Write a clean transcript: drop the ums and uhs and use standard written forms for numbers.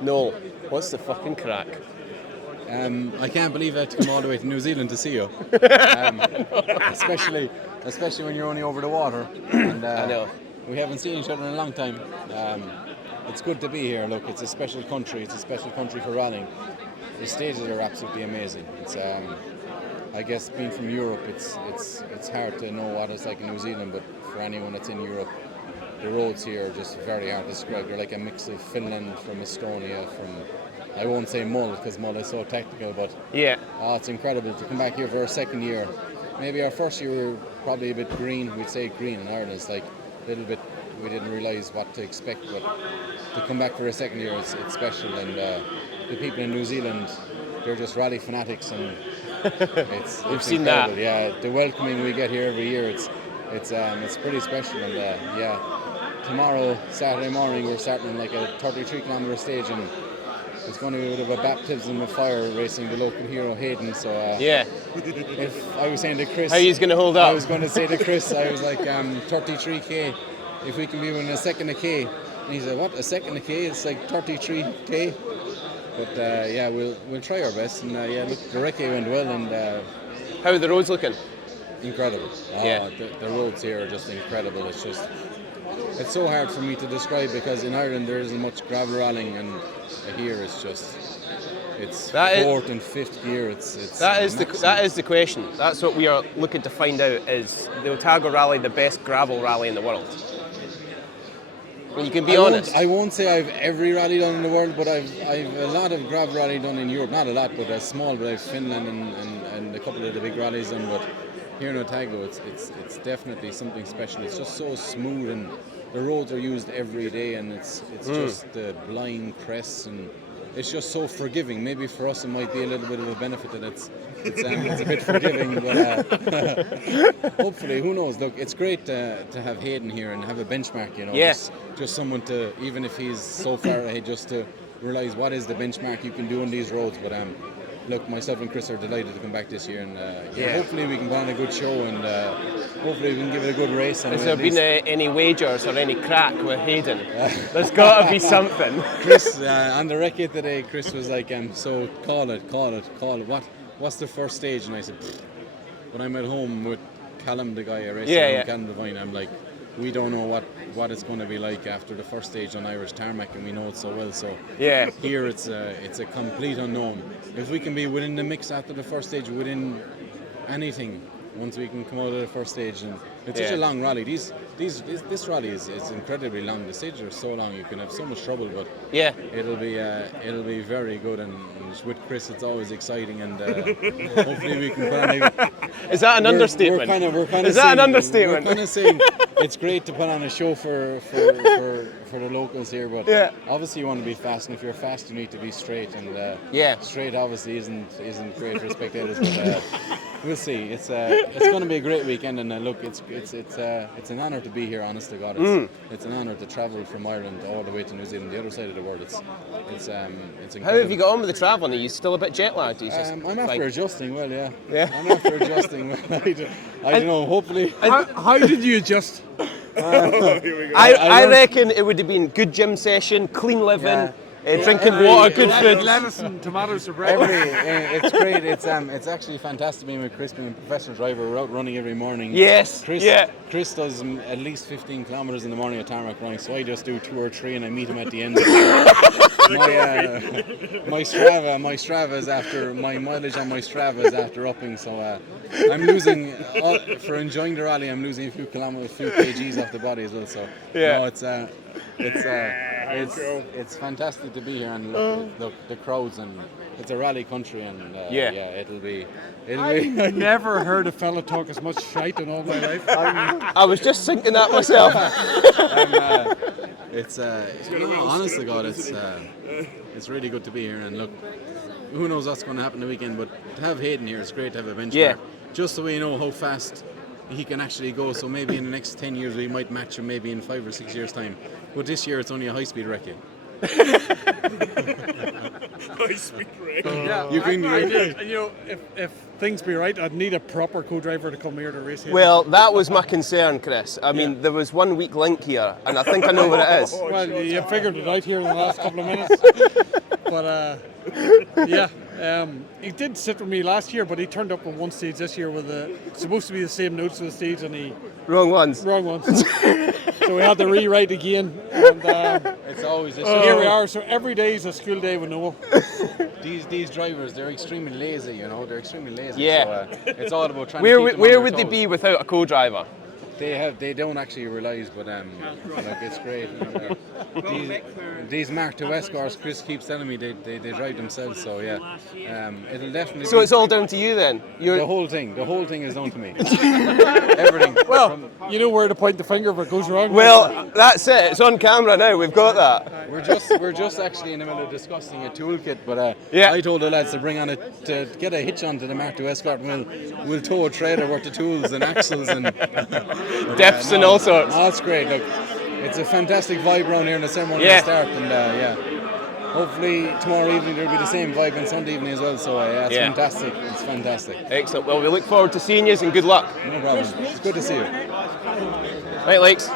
Noel, what's the fucking crack? I can't believe I had to come all the way to New Zealand to see you. Especially when you're only over the water. And, I know. We haven't seen each other in a long time. It's good to be here. Look, it's a special country. It's a special country for rallying. The stages are absolutely amazing. It's I guess being from Europe, it's hard to know what it's like in New Zealand. But for anyone that's in Europe, the roads here are just very hard to describe. They're like a mix of Finland, from Estonia, from, I won't say Mull because Mull is so technical, but yeah, it's incredible to come back here for our second year. Maybe our first year we were probably a bit green. We'd say green in Ireland. It's like a little bit, we didn't realise what to expect, but to come back for a second year, it's special. And the people in New Zealand, they're just rally fanatics, and it's seen incredible. that. Yeah, the welcoming we get here every year, it's pretty special. And yeah, tomorrow, Saturday morning, we're starting on like a 33-kilometre stage, and it's going to be a bit of a baptism of fire racing the local hero Hayden. So yeah. If I was saying to Kris, how he's going to hold up? I was going to say to Kris, I was like 33k. If we can be within a second of k, and he said, "What? A second of k? It's like 33k." But yeah, we'll try our best. And yeah, look, the recce went well, and how are the roads looking? Incredible. Yeah. The roads here are just incredible. It's so hard for me to describe because in Ireland there isn't much gravel rallying, and here it's fourth and fifth gear. That is the question. That's what we are looking to find out. Is the Otago Rally the best gravel rally in the world? And you can be honest. I won't say I've every rally done in the world, but I've a lot of gravel rally done in Europe. Not a lot, but small. But I've Finland and a couple of the big rallies done. But here in Otago, it's definitely something special. It's just so smooth, and the roads are used every day, and it's just the blind crest, and it's just so forgiving. Maybe for us it might be a little bit of a benefit that it's a bit forgiving, but hopefully, who knows? Look, it's great to have Hayden here and have a benchmark. You know, just someone to, even if he's so far ahead, just to realise what is the benchmark you can do on these roads. But look, myself and Kris are delighted to come back this year, and hopefully we can put on a good show, and hopefully we can give it a good race. Has there been any wagers or any crack with Hayden? There's got to be something. Kris, on the recce today, Kris was like, so call it. What's the first stage? And I said, when I'm at home with Callum, the guy I race with, Callum Devine, I'm like, we don't know what it's going to be like after the first stage on Irish tarmac, and we know it so well. So here it's a complete unknown. If we can be within the mix after the first stage, within anything, once we can come out of the first stage, and it's such a long rally. This rally is incredibly long. The stages are so long, you can have so much trouble, but it'll be very good. And with Kris, it's always exciting, and hopefully we can put on Is that an understatement? Is that an understatement? We're kind of saying it's great to put on a show for the locals here, but obviously you want to be fast, and if you're fast, you need to be straight, and straight obviously isn't great for spectators, but we'll see. It's going to be a great weekend, and look, it's an honour to be here. Honest to God, it's an honour to travel from Ireland all the way to New Zealand, the other side of the world. It's incredible. How have you got on with the travelling? Are you still a bit jet lagged? I'm after adjusting. Well, yeah. I'm after adjusting. Well, I don't know. Hopefully. How did you adjust? I reckon it would have been good gym session, clean living. Drinking water, good food. Lettuce and tomatoes for breakfast. It's great. It's actually fantastic being with Kris, being a professional driver. We're out running every morning. Yes. Chris does at least 15 kilometres in the morning of tarmac running, so I just do 2 or 3, and I meet him at the end. My Strava is after my mileage on my Strava is after upping. So I'm losing for enjoying the rally. I'm losing a few kgs off the body as well. So no, it's fantastic to be here, and look the crowds, and it's a rally country, and it'll be. I've never heard a fella talk as much shite in all my life. I was just thinking that myself. Honest to God, it's really good to be here, and look, who knows what's going to happen the weekend, but to have Hayden here, it's great to have a benchmark, just so we know how fast he can actually go. So maybe in the next 10 years we might match him, maybe in 5 or 6 years time. But this year it's only a high-speed recce. I speak right. Yeah, You can- I did. And, you know, if things be right, I'd need a proper co-driver to come here to race here. Well, that was my concern, Chris. I mean, there was one weak link here, and I think I know what it is. Well, you figured it out here in the last couple of minutes. But yeah, he did sit with me last year, but he turned up on one stage this year with supposed to be the same notes for the stage, and he Wrong ones. wrong ones. So we had to rewrite again. And It's always a so here we are. So every day is a school day with Noel. These drivers, they're extremely lazy, you know, they're extremely lazy. Yeah. So, it's all about trying Where to would, keep them where on would their they be toes. without a co-driver? They don't actually realise, but look, it's great. These Mark II escorts, Kris keeps telling me they drive themselves. So yeah, it'll definitely. So be it's all down to you then. the whole thing. The whole thing is down to me. Everything. Well, you know where to point the finger if it goes wrong. Well, that's it. It's on camera now. We've got that. We're just actually in the middle of discussing a toolkit, but Yeah. I told the lads to bring on to get a hitch onto the Mark II escort, and we'll tow a trailer worth of tools and axles and Diffs and all sorts. Oh, that's great. Look, it's a fantastic vibe around here in the ceremony Yeah. to start, and yeah. Hopefully tomorrow evening there'll be the same vibe on Sunday evening as well. So yeah, it's Yeah. fantastic. It's fantastic. Excellent. Well, we look forward to seeing you and good luck. No problem. It's good to see you. Right, Lakes.